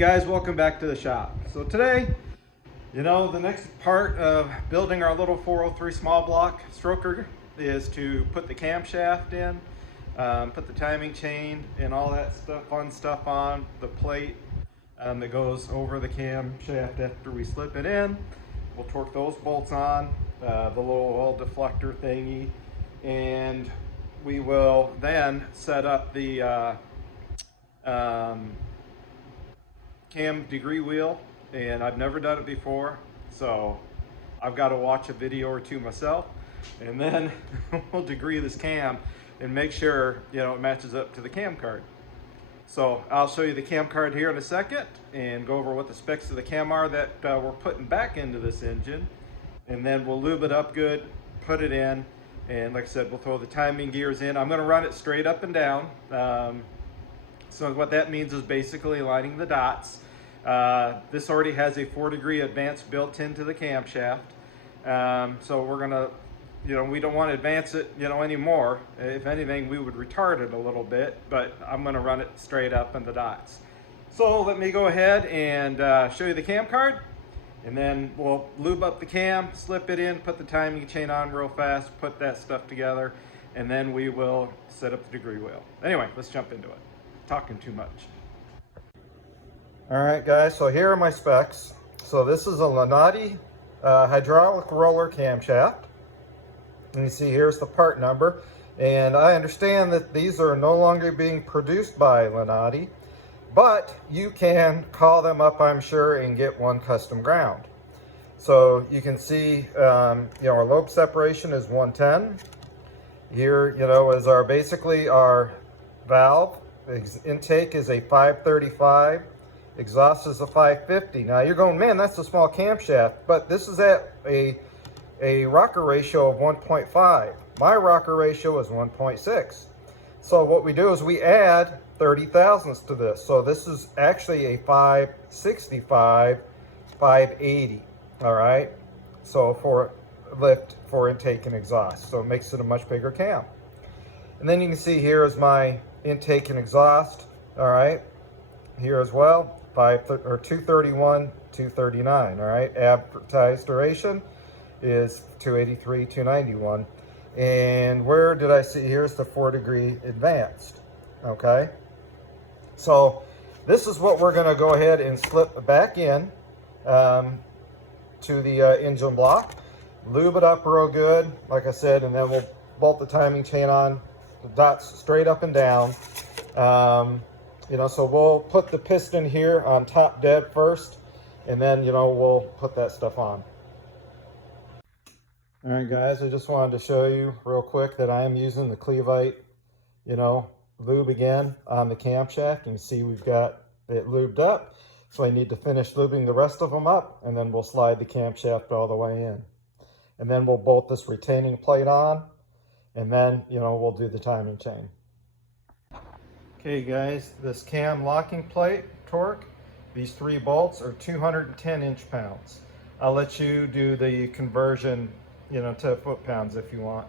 guys, welcome back to the shop. So today, the next part of building our little 403 small block stroker is to put the camshaft in, put the timing chain and all that stuff, fun stuff on the plate that goes over the camshaft after we slip it in. We'll torque those bolts on, the little oil deflector thingy, and we will then set up the cam degree wheel, and I've never done it before, so I've got to watch a video or two myself, and then we'll degree this cam and make sure it matches up to the cam card. So I'll show you the cam card here in a second and go over what the specs of the cam are that we're putting back into this engine, and then we'll lube it up good, put it in, and like I said, we'll throw the timing gears in. I'm going to run it straight up and down. So what that means is basically lining the dots. This already has a 4-degree advance built into the camshaft. So we're gonna, we don't want to advance it, anymore. If anything, we would retard it a little bit, but I'm gonna run it straight up in the dots. So let me go ahead and show you the cam card, and then we'll lube up the cam, slip it in, put the timing chain on real fast, put that stuff together, and then we will set up the degree wheel. Anyway, let's jump into it. Talking too much. All right, guys, so here are my specs. So this is a Lubing hydraulic roller camshaft. And you see here's the part number. And I understand that these are no longer being produced by Lubing, but you can call them up, I'm sure, and get one custom ground. So you can see, our lobe separation is 110. Here, is our basically our valve. Intake is a 535, exhaust is a 550. Now you're going, man, that's a small camshaft, but this is at a rocker ratio of 1.5. My rocker ratio is 1.6. So what we do is we add 30 thousandths to this. So this is actually a 565, 580, all right? So for lift, for intake and exhaust. So it makes it a much bigger cam. And then you can see here is my intake and exhaust, all right, here as well, 231, 239, all right. Advertised duration is 283, 291. And where did I see, here's the 4-degree advanced, okay. So this is what we're gonna go ahead and slip back in to the engine block, lube it up real good, like I said, and then we'll bolt the timing chain on, the dots straight up and down. So we'll put the piston here on top dead first, and then we'll put that stuff on. All right, guys, I just wanted to show you real quick that I am using the Clevite lube again on the camshaft. You can see we've got it lubed up, so I need to finish lubing the rest of them up, and then we'll slide the camshaft all the way in, and then we'll bolt this retaining plate on, and then we'll do the timing chain. Okay, guys, this cam locking plate torque, these 3 bolts are 210 inch-pounds. I'll let you do the conversion to foot-pounds if you want.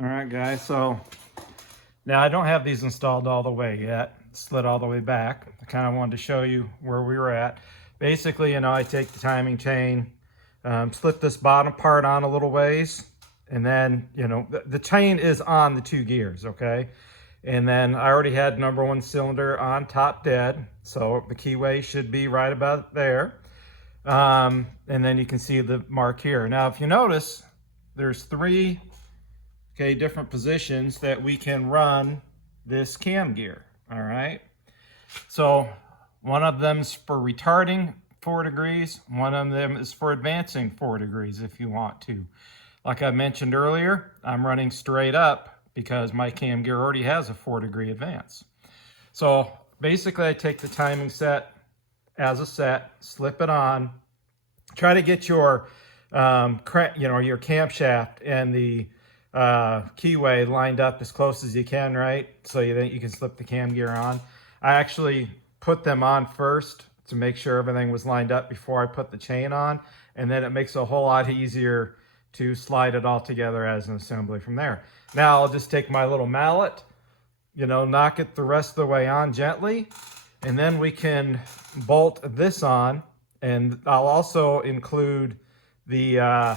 All right, guys, so now I don't have these installed all the way yet, slid all the way back. I kind of wanted to show you where we were at. Basically, I take the timing chain, slip this bottom part on a little ways, and then, the chain is on the 2 gears, okay? And then I already had number 1 cylinder on top dead, so the keyway should be right about there. And then you can see the mark here. Now, if you notice, there's 3, different positions that we can run this cam gear, all right? So one of them's for retarding 4 degrees, one of them is for advancing 4 degrees if you want to. Like I mentioned earlier, I'm running straight up because my cam gear already has a 4-degree advance. So basically I take the timing set as a set, slip it on, try to get your your camshaft and the keyway lined up as close as you can, right? So you can slip the cam gear on. I actually put them on first to make sure everything was lined up before I put the chain on, and then it makes it a whole lot easier to slide it all together as an assembly from there. Now I'll just take my little mallet, knock it the rest of the way on gently, And then we can bolt this on, and I'll also include the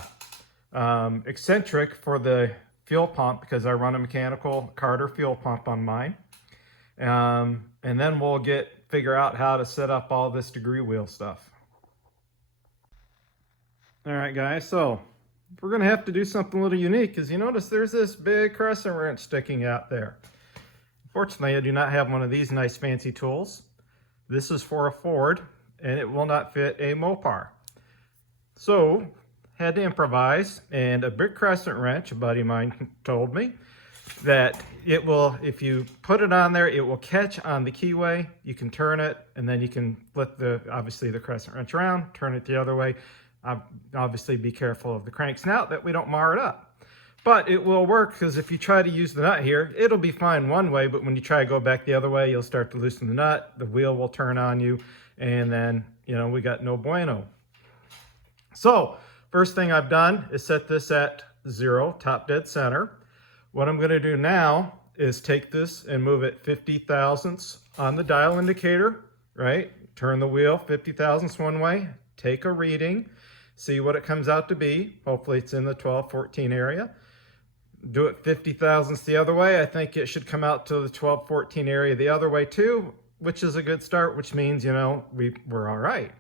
eccentric for the fuel pump because I run a mechanical Carter fuel pump on mine. And then we'll figure out how to set up all this degree wheel stuff. All right, guys, so we're gonna have to do something a little unique because you notice there's this big crescent wrench sticking out there. Fortunately, I do not have one of these nice fancy tools. This is for a Ford, and it will not fit a Mopar. So, had to improvise, and a big crescent wrench, a buddy of mine told me, that it will, if you put it on there, it will catch on the keyway. You can turn it, and then you can flip obviously the crescent wrench around, turn it the other way. Obviously be careful of the crank snout that we don't mar it up. But it will work because if you try to use the nut here, it'll be fine one way, but when you try to go back the other way, you'll start to loosen the nut, the wheel will turn on you, and then, you know, we got no bueno. So, first thing I've done is set this at 0, top dead center. What I'm gonna do now is take this and move it 50 thousandths on the dial indicator, right? Turn the wheel 50 thousandths one way, take a reading, see what it comes out to be. Hopefully it's in the 12, 14 area. Do it 50 thousandths the other way. I think it should come out to the 12, 14 area the other way too, which is a good start, which means, you know, we're all right.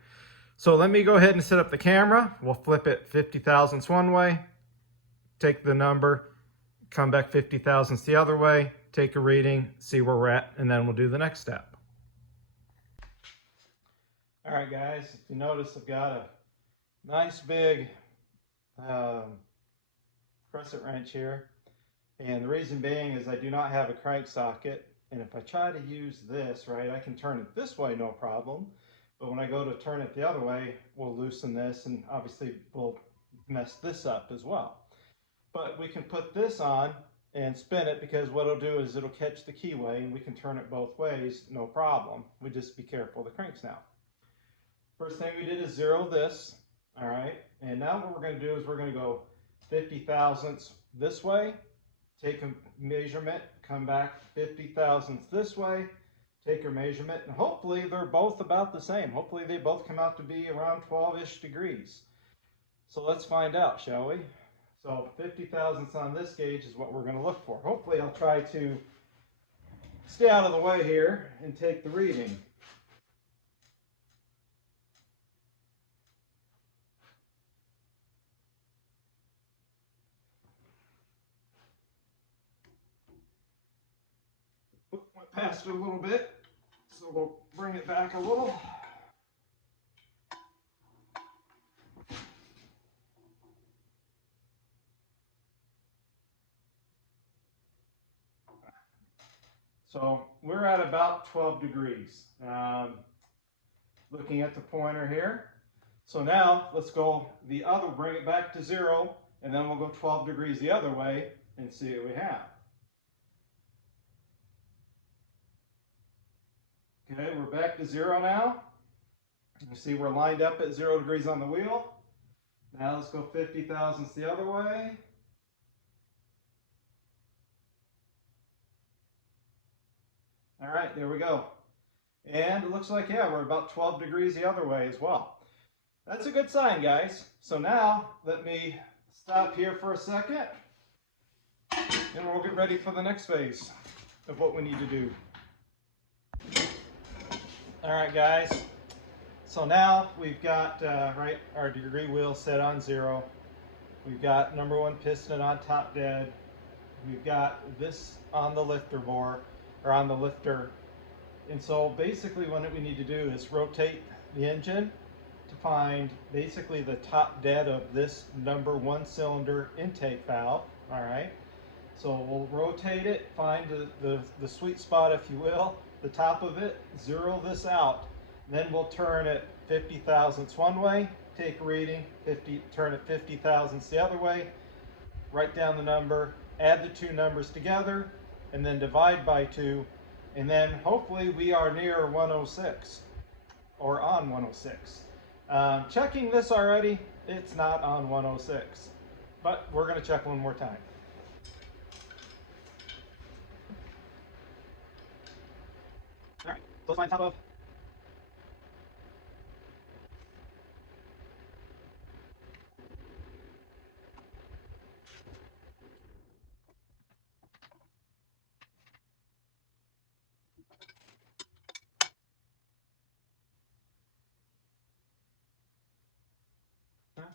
So let me go ahead and set up the camera. We'll flip it 50 thousandths one way, take the number, come back 50 thousandths the other way, take a reading, see where we're at, and then we'll do the next step. All right, guys, if you notice, I've got a nice big crescent wrench here. And the reason being is I do not have a crank socket. And if I try to use this, right, I can turn it this way, no problem. But when I go to turn it the other way, we'll loosen this and obviously we'll mess this up as well. But we can put this on and spin it because what it'll do is it'll catch the keyway and we can turn it both ways, no problem. We just be careful of the cranks now. First thing we did is 0 this, all right? And now what we're gonna do is we're gonna go 50 thousandths this way, take a measurement, come back 50 thousandths this way, take your measurement, and hopefully they're both about the same. Hopefully they both come out to be around 12-ish degrees. So let's find out, shall we? So 50 thousandths on this gauge is what we're gonna look for. Hopefully I'll try to stay out of the way here and take the reading. Went past it a little bit, so we'll bring it back a little. So we're at about 12 degrees. Looking at the pointer here. So now let's go the other, bring it back to 0, and then we'll go 12 degrees the other way and see what we have. Okay, we're back to 0 now. You see we're lined up at 0 degrees on the wheel. Now let's go 50 thousandths the other way. All right, there we go. And it looks like, yeah, we're about 12 degrees the other way as well. That's a good sign, guys. So now let me stop here for a second and we'll get ready for the next phase of what we need to do. All right, guys. So now we've got our degree wheel set on 0. We've got number 1 piston on top dead. We've got this on the lifter bore, or on the lifter. And so basically what we need to do is rotate the engine to find basically the top dead of this number 1 cylinder intake valve. All right. So we'll rotate it, find the sweet spot, if you will, the top of it, 0 this out. Then we'll turn it 50 thousandths one way, take a reading, turn it 50 thousandths the other way, write down the number, add the two numbers together, and then divide by 2, and then hopefully we are near 106 or on 106. Checking this already, it's not on 106, but we're going to check one more time. All right, so let's find the top of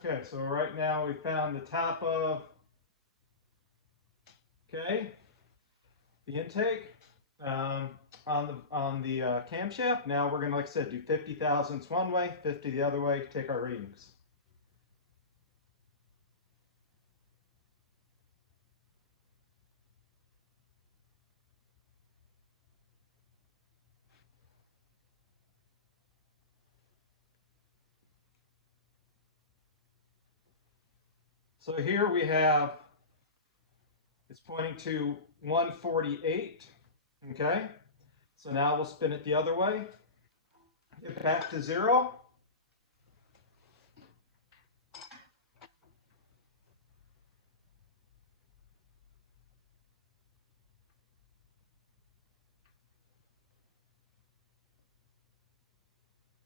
Okay, so right now we found the top of, okay, the intake on the camshaft. Now we're gonna, like I said, do 50 thousandths one way, 50 the other way, take our readings. So here we have, it's pointing to 148, okay? So now we'll spin it the other way, get back to 0.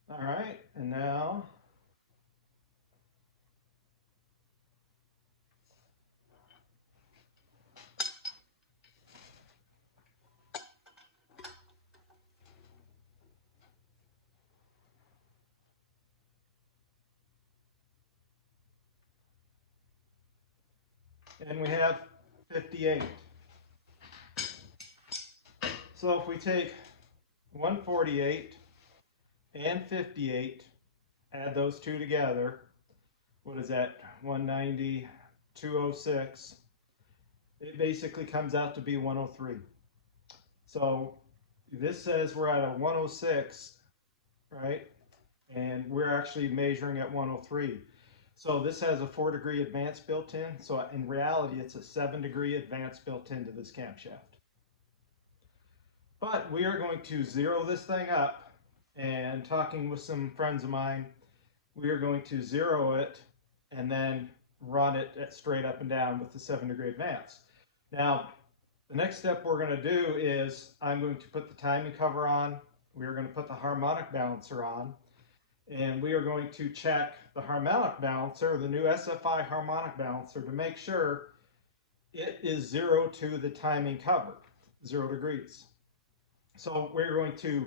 All right, and now and we have 58. So if we take 148 and 58, add those two together, what is that? 190, 206. It basically comes out to be 103. So this says we're at a 106, right? And we're actually measuring at 103. So this has a 4-degree advance built in. So in reality, it's a 7-degree advance built into this camshaft. But we are going to zero this thing up, and talking with some friends of mine, we are going to zero it and then run it at straight up and down with the 7-degree advance. Now, the next step we're going to do is I'm going to put the timing cover on. We are going to put the harmonic balancer on, and we are going to check the harmonic balancer, the new SFI harmonic balancer, to make sure it is 0 to the timing cover, 0 degrees. So we're going to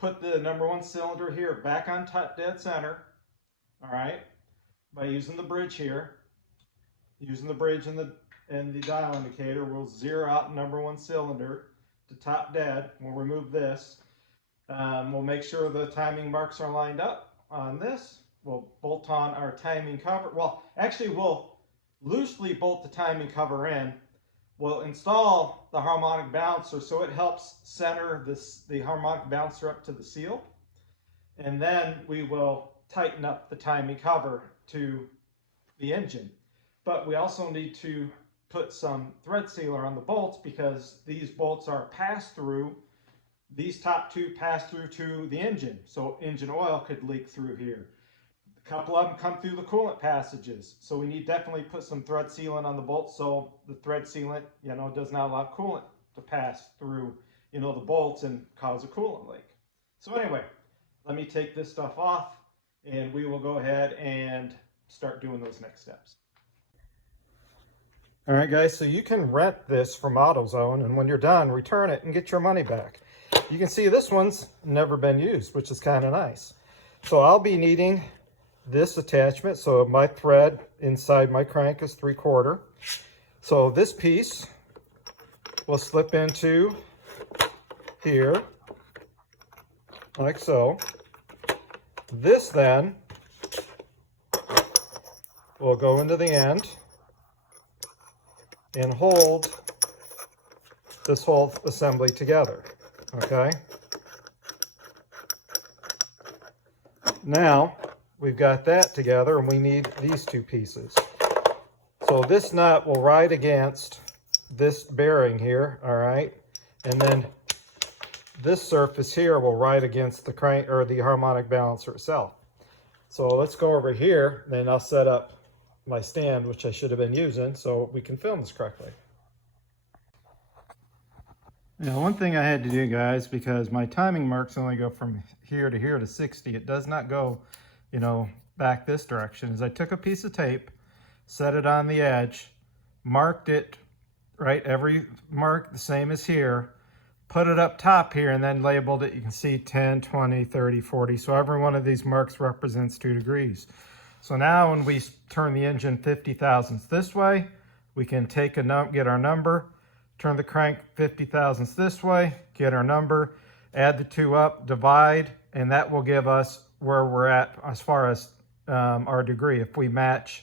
put the number 1 cylinder here back on top dead center, all right, by using the bridge here. Using the bridge and the dial indicator, we'll zero out number 1 cylinder to top dead. We'll remove this. We'll make sure the timing marks are lined up on this. We'll bolt on our timing cover. Well, actually, we'll loosely bolt the timing cover in. We'll install the harmonic balancer so it helps center the harmonic balancer up to the seal. And then we will tighten up the timing cover to the engine. But we also need to put some thread sealer on the bolts because these bolts are pass-through. These top 2 pass through to the engine, so engine oil could leak through here. A couple of them come through the coolant passages, so we need definitely put some thread sealant on the bolts so the thread sealant, does not allow coolant to pass through, the bolts and cause a coolant leak. So anyway, let me take this stuff off and we will go ahead and start doing those next steps. All right, guys, so you can rent this from AutoZone, and when you're done, return it and get your money back. You can see this one's never been used, which is kind of nice. So I'll be needing this attachment. So my thread inside my crank is 3/4. So this piece will slip into here, like so. This then will go into the end and hold this whole assembly together, okay? Now, we've got that together and we need these 2 pieces. So this nut will ride against this bearing here, all right? And then this surface here will ride against the crank or the harmonic balancer itself. So let's go over here, then I'll set up my stand, which I should have been using, so we can film this correctly. Now, one thing I had to do, guys, because my timing marks only go from here to 60, it does not go, back this direction, is I took a piece of tape, set it on the edge, marked it, right, every mark the same as here, put it up top here, and then labeled it. You can see 10, 20, 30, 40, so every one of these marks represents 2 degrees. So now when we turn the engine 50 thousandths this way, we can take get our number, turn the crank 50 thousandths this way, get our number, add the two up, divide, and that will give us where we're at as far as our degree, if we match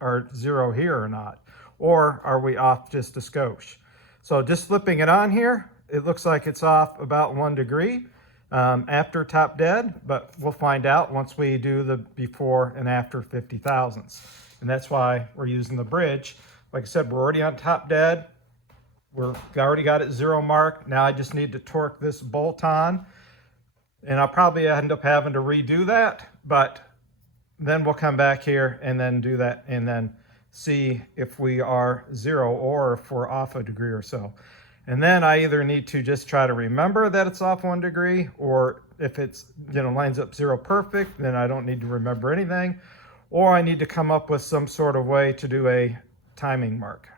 our 0 here or not, or are we off just a skosh. So just flipping it on here, it looks like it's off about 1 degree after top dead, but we'll find out once we do the before and after 50 thousandths. And that's why we're using the bridge. Like I said, we're already on top dead. We're already got it 0 mark. Now I just need to torque this bolt on, and I'll probably end up having to redo that, but then we'll come back here and then do that and then see if we are 0 or if we're off a degree or so. And then I either need to just try to remember that it's off 1 degree, or if it's, lines up 0 perfect, then I don't need to remember anything, or I need to come up with some sort of way to do a timing mark.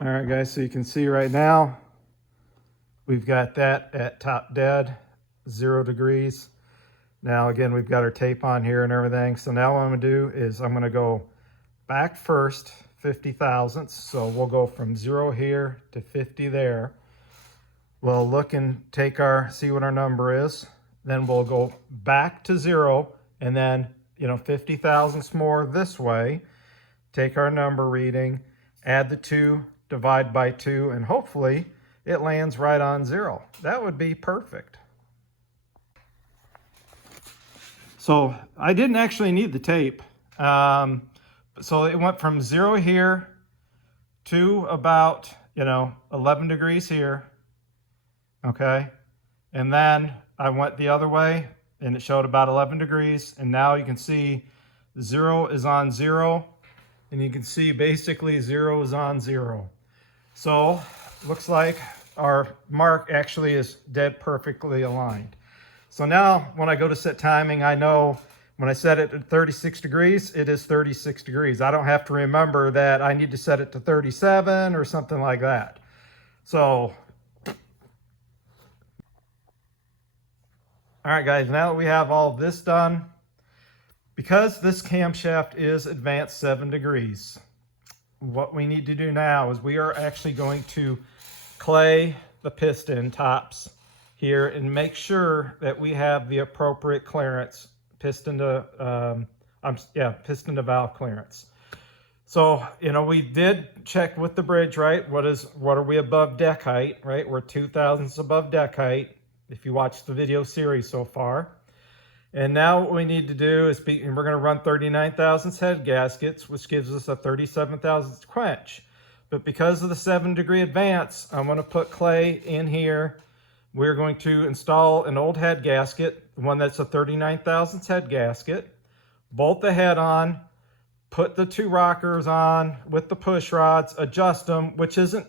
All right, guys, so you can see right now, we've got that at top dead, 0 degrees. Now, again, we've got our tape on here and everything. So now what I'm gonna do is I'm gonna go back first, 50 thousandths. So we'll go from 0 here to 50 there. We'll look and see what our number is. Then we'll go back to 0 and then, 50 thousandths more this way. Take our number reading, add the 2, divide by 2, and hopefully it lands right on 0. That would be perfect. So I didn't actually need the tape. So it went from 0 here to about, 11 degrees here. Okay. And then I went the other way and it showed about 11 degrees. And now you can see 0 is on 0. And you can see basically 0 is on 0. So looks like our mark actually is dead perfectly aligned. So now when I go to set timing, I know when I set it at 36 degrees, it is 36 degrees. I don't have to remember that I need to set it to 37 or something like that. So, all right, guys, now that we have all this done, because this camshaft is advanced 7 degrees, what we need to do now is we are actually going to clay the piston tops here and make sure that we have the appropriate clearance, piston to valve clearance. So, we did check with the bridge, right? What are we above deck height, right? We're 2 thousandths above deck height, if you watch the video series so far. And now what we need to do is we're going to run 39 thousandths head gaskets, which gives us a 37 thousandths quench. But because of the 7 degree advance, I'm going to put clay in here. We're going to install an old head gasket, one that's a 39 thousandths head gasket, bolt the head on, put the 2 rockers on with the push rods, adjust them, which isn't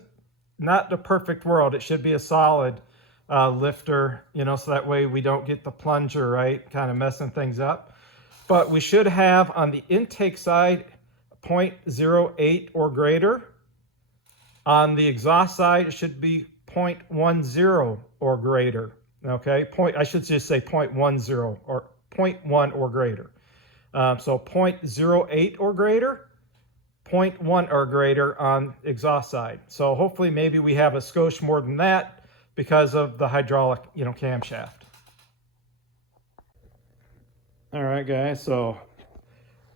not the perfect world. It should be a solid lifter, so that way we don't get the plunger, right, kind of messing things up. But we should have on the intake side 0.08 or greater. On the exhaust side, it should be 0.10 or greater. Okay, I should just say 0.10 or 0.1 or greater. So 0.08 or greater, 0.1 or greater on exhaust side. So hopefully maybe we have a skosh more than that because of the hydraulic, camshaft. All right, guys, so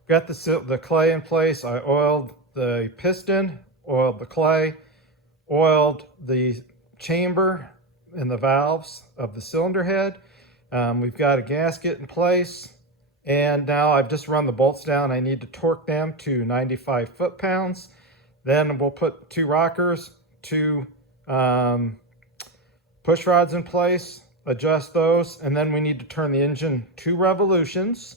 got the clay in place. I oiled the piston, oiled the clay, oiled the chamber and the valves of the cylinder head. We've got a gasket in place, and now I've just run the bolts down. I need to torque them to 95 foot-pounds. Then we'll put 2 rockers, 2 push rods in place, adjust those, and then we need to turn the engine 2 revolutions.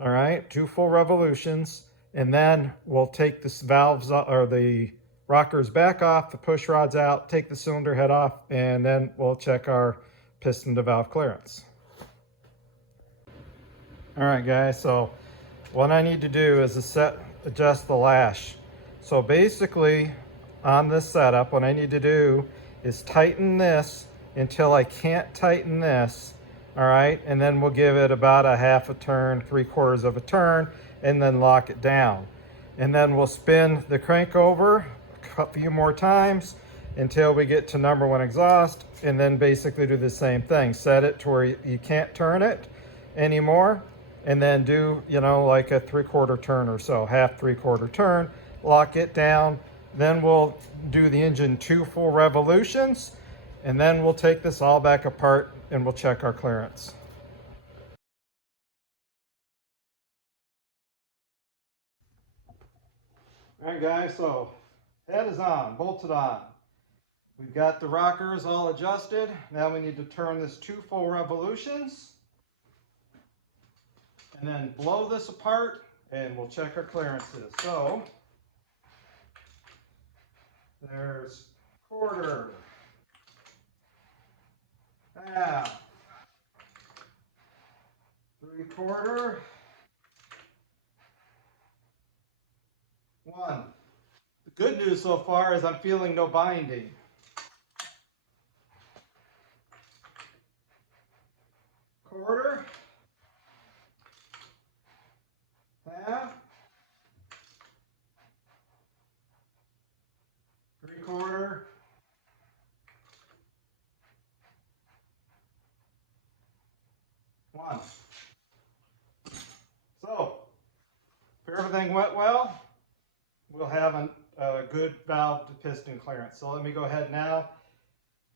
All right, 2 full revolutions, and then we'll take the valves or the rockers back off, the push rods out, take the cylinder head off, and then we'll check our piston to valve clearance. All right, guys, so what I need to do is adjust the lash. So basically on this setup, what I need to do is tighten this until I can't tighten this, All right, and then we'll give it about a half a turn, 3/4 of a turn, and then lock it down. And then we'll spin the crank over a few more times until we get to number 1 exhaust, and then basically do the same thing. Set it to where you can't turn it anymore, and then do, you know, like a 3/4 turn or so, half 3/4 turn, lock it down. Then we'll do the engine 2 full revolutions, and then we'll take this all back apart and we'll check our clearance. All right, guys, so head is on, bolted on. We've got the rockers all adjusted. Now we need to turn this 2 full revolutions and then blow this apart, and we'll check our clearances. So there's 1/4, half, 3/4, 1. The good news so far is I'm feeling no binding. 1/4, half, 3/4, 1. So, if everything went well, we'll have a good valve to piston clearance. So let me go ahead now,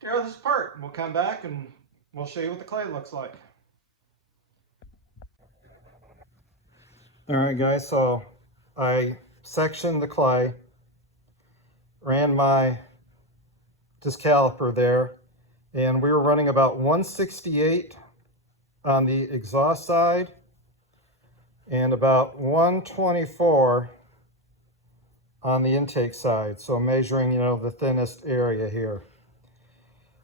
tear this apart, and we'll come back and we'll show you what the clay looks like. All right, guys, so I sectioned the clay, ran my disc caliper there, and we were running about 168 on the exhaust side and about 124 on the intake side. So measuring, you know, the thinnest area here.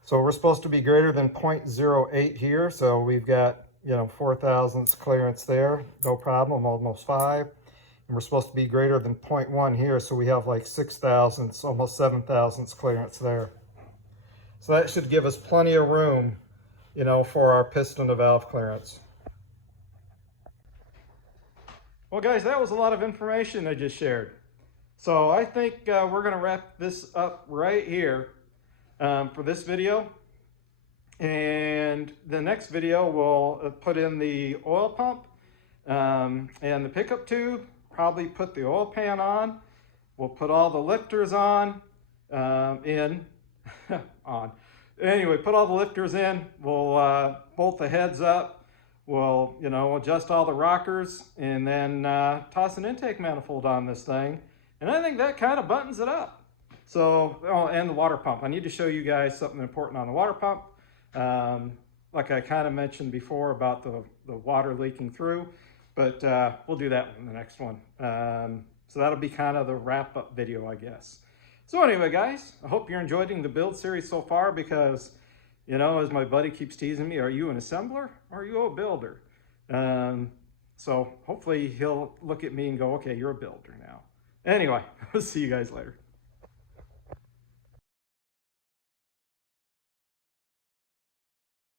So we're supposed to be greater than 0.08 here. So we've got, you know, 4 thousandths clearance there, no problem, almost 5. And we're supposed to be greater than 0.1 here. So we have like 6 thousandths, almost 7 thousandths clearance there. So that should give us plenty of room, you know, for our piston to valve clearance. Well, guys, that was a lot of information I just shared. So I think we're going to wrap this up right here for this video. And the next video we'll put in the oil pump and the pickup tube, probably put the oil pan on. We'll put all the lifters on, Anyway, put all the lifters in. We'll bolt the heads up. We'll, you know, adjust all the rockers, and then toss an intake manifold on this thing. And I think that kind of buttons it up. So, oh, and the water pump. I need to show you guys something important on the water pump. Like I kind of mentioned before about the water leaking through, but we'll do that in the next one. So that'll be kind of the wrap-up video, I guess. So anyway, guys, I hope you're enjoying the build series so far, because, you know, as my buddy keeps teasing me, are you an assembler or are you a builder? So hopefully he'll look at me and go, okay, you're a builder now. Anyway, I'll see you guys later.